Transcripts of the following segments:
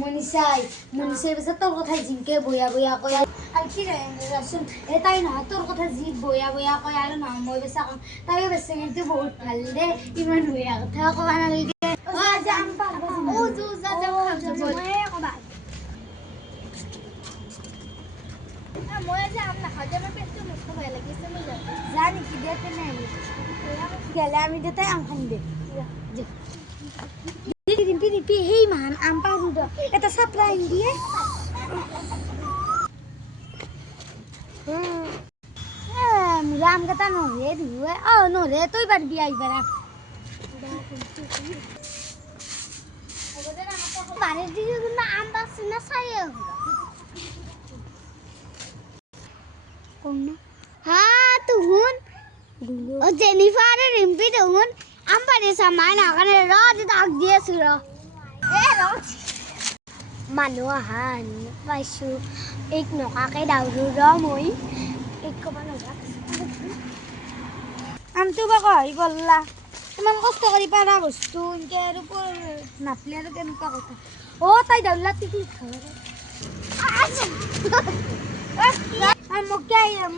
মনীষাই পিছত তোৰ কথা জিংকে বয়া বয়া কয় আৰু কি ৰচোন তাই নহয় তোৰ কথা যি বয়া বয়া কয় আৰু নহয় মই বেচা কম তাইও বেচে কিন্তু বহুত ভাল দে ইমান বয়া কথা ক'ব নালাগে মই আজি আম নাখাওঁ যে আমাৰ পেটটো মুখ ভয় লাগিছে মই যা নেকি দে তেনে গেলে আমি দেউতাই আম খাম দে সেই মান আম পাৰো এটা চাপৰাই দিয়ে মোৰা আম কেইটা নৰে ধুৱে নৰে তই পাৰিবি আহিবাৰা বাৰে দি কিন্তু আম পাচ্ছি না চাই হা তুহুন ও জেনিফার রিম্পি তুহুন আম পারে সামাই না কানে র দি দাগ দিয়েছি র এ র মানু হান পাইছো এক নকাকে দাউৰু ৰ মই এক কবা নৰা আমটো বা কই বললা ইমান কষ্ট কৰি পাৰা বস্তু ইনকে আৰু নাপলে আৰু কেনেকুৱা কথা তাই দাউলা টিকি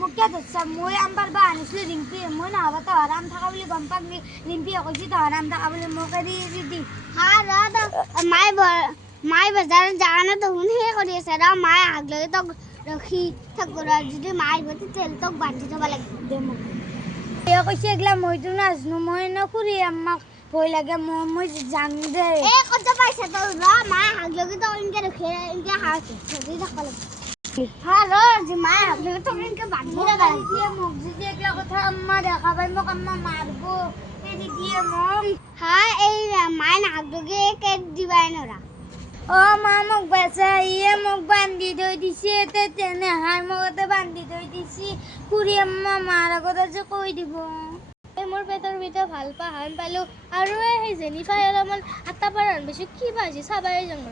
মুখ্য ধরছা মই আম পারবা আনিছিলো রিম্পি মই নহবা তহর আম থাকা বুলি গম পাবি রিম্পিয়ে কৈছি তহর আম থাকা বুলি মোক দি মাই বজাৰত যাওঁ না তহুন হে কৰি আছে ৰ মায়ে আগলৈ তোক ৰখি থাকো ৰ যদি মায়ে বতি তেল তোক বান্ধি থব লাগিব দে মোক কৈছে এগলা মইতো নাজনো মই খুৰী আমাক ভয় লাগে মই যাম দে কত পাইছা তই ৰ মায়ে আগলৈ তোক ইনকে ৰখি ইনকে হাত ধৰি থাকব লাগিব Halo, Jemaah. Begitu kan ke Bandung kan? Dia mau jadi kalau kata Amma dah kabar mau Amma marbo. Jadi dia mau. Hai, main aku ge ke di mana orang? Mama baca iya mau bandi doi di sini tetene. Hai mau kata bandi doi di sini. Kuri Amma marah kata jauh di bawah. মোৰ পেটৰ ভিতৰত ভাল পাহান পালো আৰু এই জেনিফাই অলপমান আটা পাৰান বেছি কি বাজি চাবাই যাম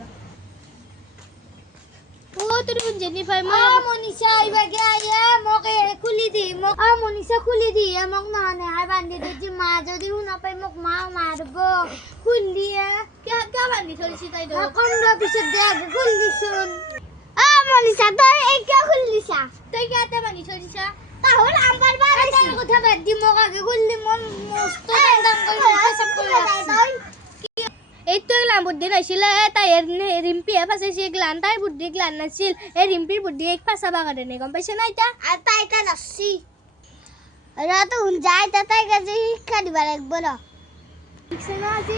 তুমি জেনিফাই মনীষা আইবাগে আইয়া মোক খুলি দি মোক মনীষা খুলি দি মোক নহনে হাই বান্ধি দিছি মা যদি শুনা পাই মোক মা মারব খুলিয়া কে বান্ধি থলিছি তাই তো কম পিছত দে খুলিছুন মনীষা তই এই কে খুলিছা তই কেতে বান্ধি থলিছা তাহলে আমার বাড়ি কথা বাদ দি মোক আগে খুললি মন মস্ত দাম করে সব করে এই তো গেলাম বুদ্ধি নাছিল তাই রিম্পি ফাঁসাইছে গেলান তাই বুদ্ধি গেলান নাছিল এই রিম্পির বুদ্ধি এক ফাঁসাবা কারণে গম পাইছে না এটা আর তাই তা নাচছি রাত যায় তা তাই কাছে শিক্ষা দিবা লাগবো না ঠিকছে না আজি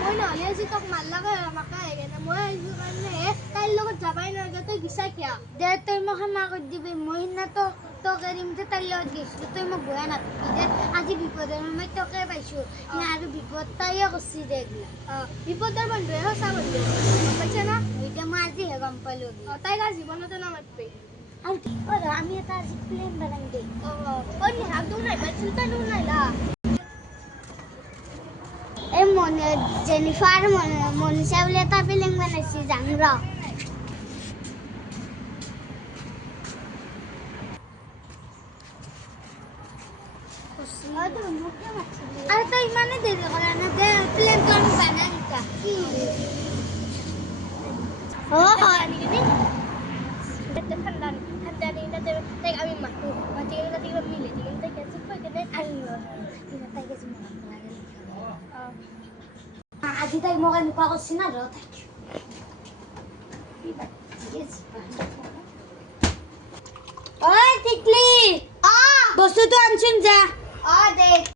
মই নহলে আজি তোক মারলাগে আমাকে এনে মই আইছো কাৰণে তাইৰ লগত যাবাই নালাগে তই গিছা কিয়া দে তই মোক ক্ষমা কৰি দিবি মই না তোকে ৰিম্পি তাইৰ লগত গৈছিলো তই মোক বয়া নাপাবি দে আজি বিপদৰ মই তোকে পাইছো আৰু বিপদ তাইয়ে কৰিছি দে বিপদৰ বন্ধুৱে সঁচা বন্ধু গম পাইছে না এতিয়া মই আজিহে গম পালো তাইক আৰু জীৱনতে নামাতবি আৰু আমি এটা আজি প্লেন বনাম দে নিহাক দৌ নাই পাইছিল তই দৌ নাই লা এই জেনিফাৰ মনীষা বুলি এটা প্লেন বনাইছি যাম ৰ আৰু তই ইমানে দেৰি কৰা না দে প্লেনটো আমি বানাই দিতা কি ঠাণ্ডা দিন তাইক আমি মাতো মাতি কিনে তাতে কিবা মিলে দিম তাইক আজি কৈ কেনে তাইক আজি মৰম লাগে আজি তাইক মোক এনেকুৱা কৰিছি না ৰ তাইক ঐ টিকলি বস্তুটো আনচোন যা দে